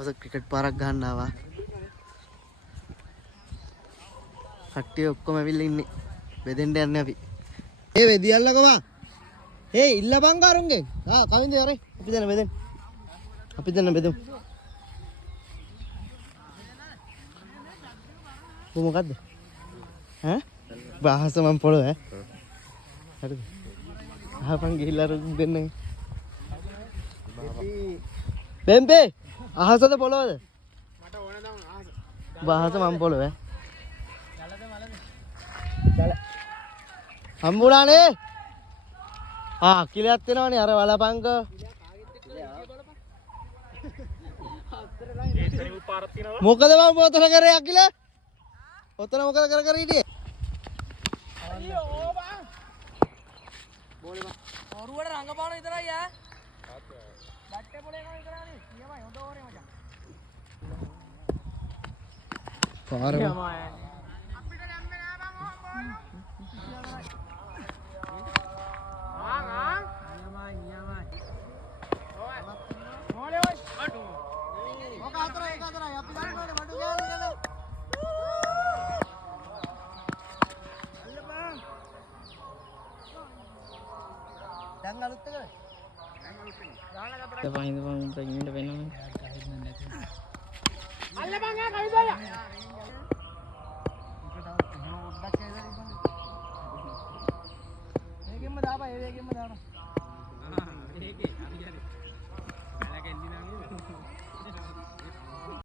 හවස ක්‍රිකට් පාරක් ගහන්න ආවා. කට්ටිය ඔක්කොම ඇවිල්ලා ඉන්නේ. බෙදෙන්න යන්නේ අපි. ඒ වෙදියල්ලකෝ බා. ඒ ඉල්ලපන් කරුන්ගෙන්. කවින්ද යරේ. අපි දෙන්න බෙදෙන්න. අපි දෙන්න බෙදමු. මොකද්ද? ඈ? බාහස මම පොළොව ඈ. හරිද? අහපන් ගිහිල්ලා දෙන්න. බෙම්බේ අහසද පොළොවද? මට ඕන නම් අහස. බාහස මම පොළොව ඈ. ජල. හම්බුණානේ. කිලයක් වෙනවනේ අර වලපංක. මොකද මම මොතන කරේ අකිල? ඔතන මොකද කර හිටියේ? අයියෝ බං. බෝලේ බං. ඔරුවට රංගපාන විතරයි ඈ. බට්ටේ පොලේ කම විතරනේ. නියමයි හොඳ ඕරේ මචං. පාරම. අපිට දැම්මේ නෑ බං ඕම් බෝල. නියමයි. ඔය. බෝලේ ඔය. අඩු. ඔක අතරයි අපි ගන්න ඕනේ බඩු ගෑනේ. දැන් අලුත් එකද? දැන් අලුත් එක. දාලා ගත්තා. ඉඳපන් වෙනම. අල්ල බං ආ කවිදලා.